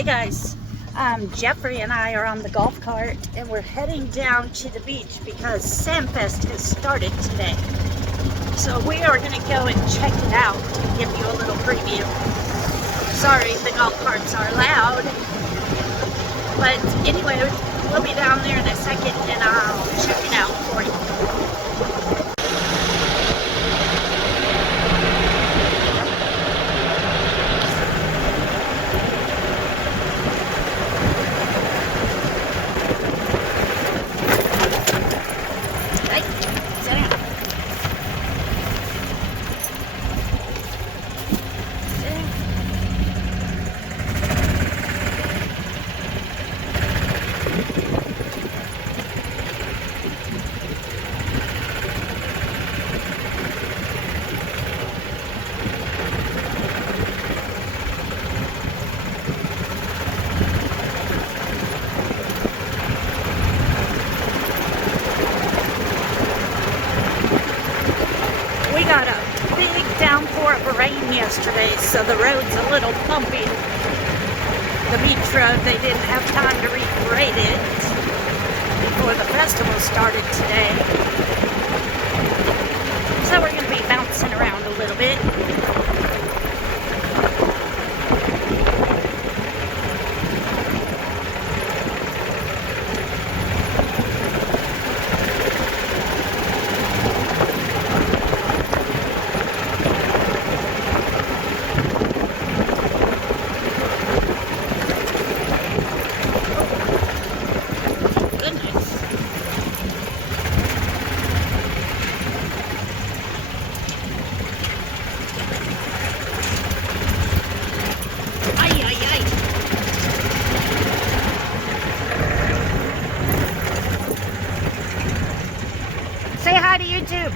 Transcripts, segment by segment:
Hey guys, Jeffrey and I are on the golf cart and we're heading down to the beach because Sandfest has started today. So we are going to go and check it out and give you a little preview. Sorry, the golf carts are loud. But anyway, we'll be down there in a second and I'll check it out for you. We got a big downpour of rain yesterday, so the road's a little bumpy. The beach road, they didn't have time to regrade it before the festival started today. So we're going to be bouncing around a little bit. Say hi to YouTube.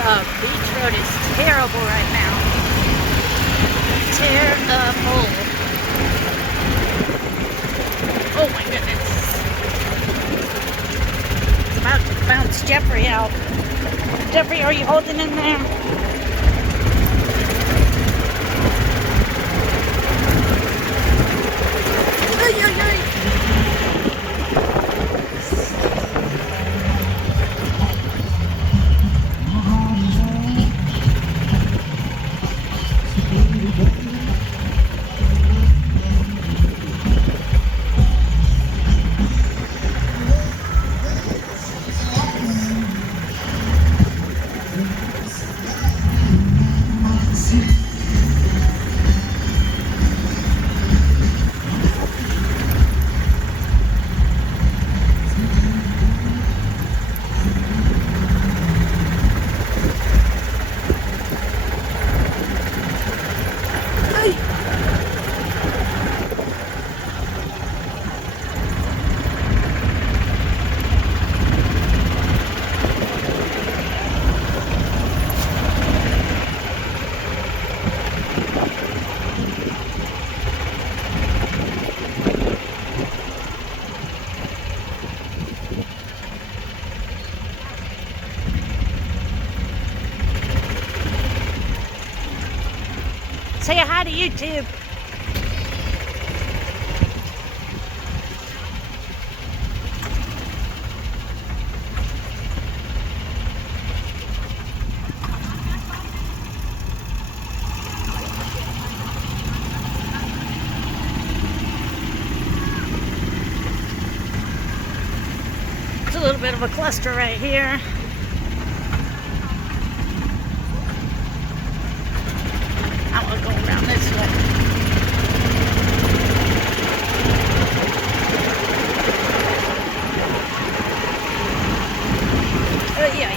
The beach road is terrible right now. Terrible. Oh my goodness. It's about to bounce Jeffrey out. Jeffrey, are you holding in there? Ay, ay, ay. hi to YouTube. It's a little bit of a cluster right here. I'm gonna go around this way. Yeah.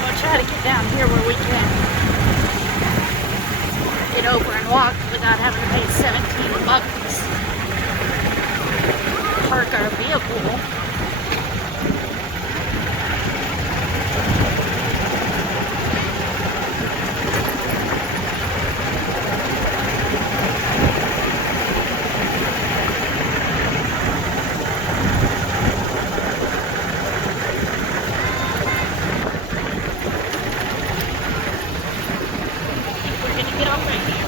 We'll try to get down here where we can get over and walk without having to pay 17 bucks. Park our vehicle. We're gonna get off right here.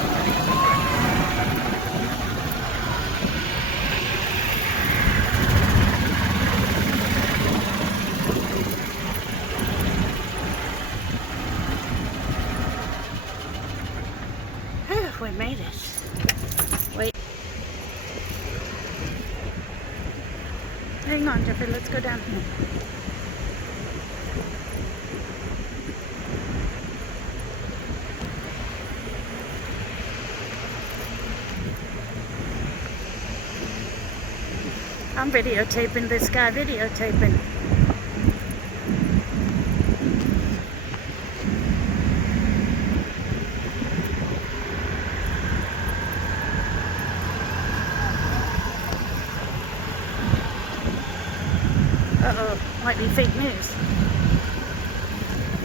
We made it. Wait. Hang on, Jeffrey. Let's go down here. I'm videotaping this guy videotaping. Uh-oh, might be fake news.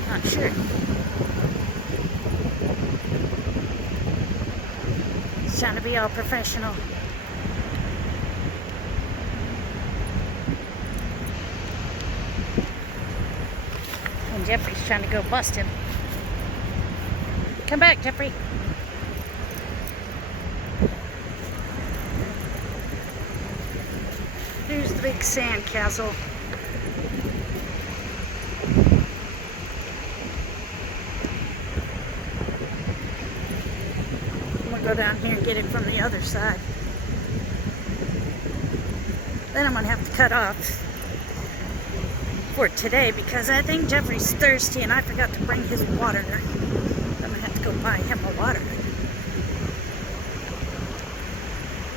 Not sure. He's trying to be all professional. And Jeffrey's trying to go bust him. Come back, Jeffrey. Here's the big sand castle. I'm gonna go down here and get it from the other side. Then I'm gonna have to cut off for today because I think Jeffrey's thirsty and I forgot to bring his water. I'm gonna have to go buy him a water.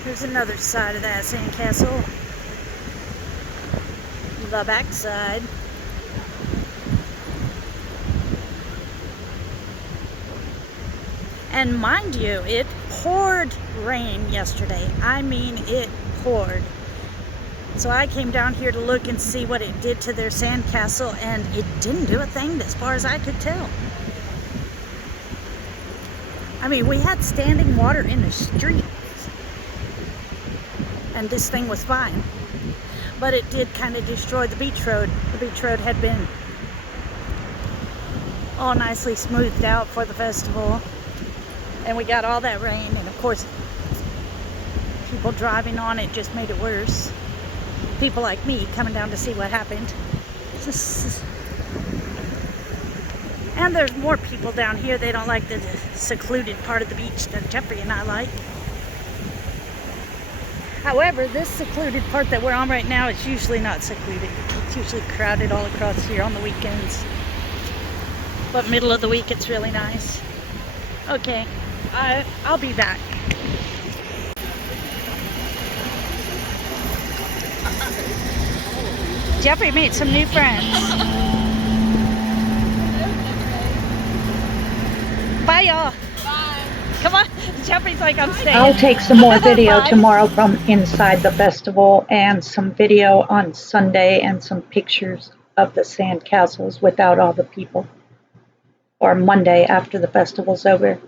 Here's another side of that sandcastle. The back side. And mind you, it poured rain yesterday. I mean, it poured. So I came down here to look and see what it did to their sandcastle, and it didn't do a thing as far as I could tell. I mean, we had standing water in the street, and this thing was fine. But it did kind of destroy the beach road. The beach road had been all nicely smoothed out for the festival. And we got all that rain, and of course, people driving on it just made it worse. People like me coming down to see what happened. And there's more people down here. They don't like the secluded part of the beach that Jeffrey and I like. However, this secluded part that we're on right now is usually not secluded. It's usually crowded all across here on the weekends. But middle of the week, it's really nice. Okay, I'll be back. Jeffrey made some new friends. Bye, y'all. Bye. Come on. Jeffrey's like, I'm staying. I'll take some more video tomorrow from inside the festival and some video on Sunday and some pictures of the sand castles without all the people. Or Monday after the festival's over.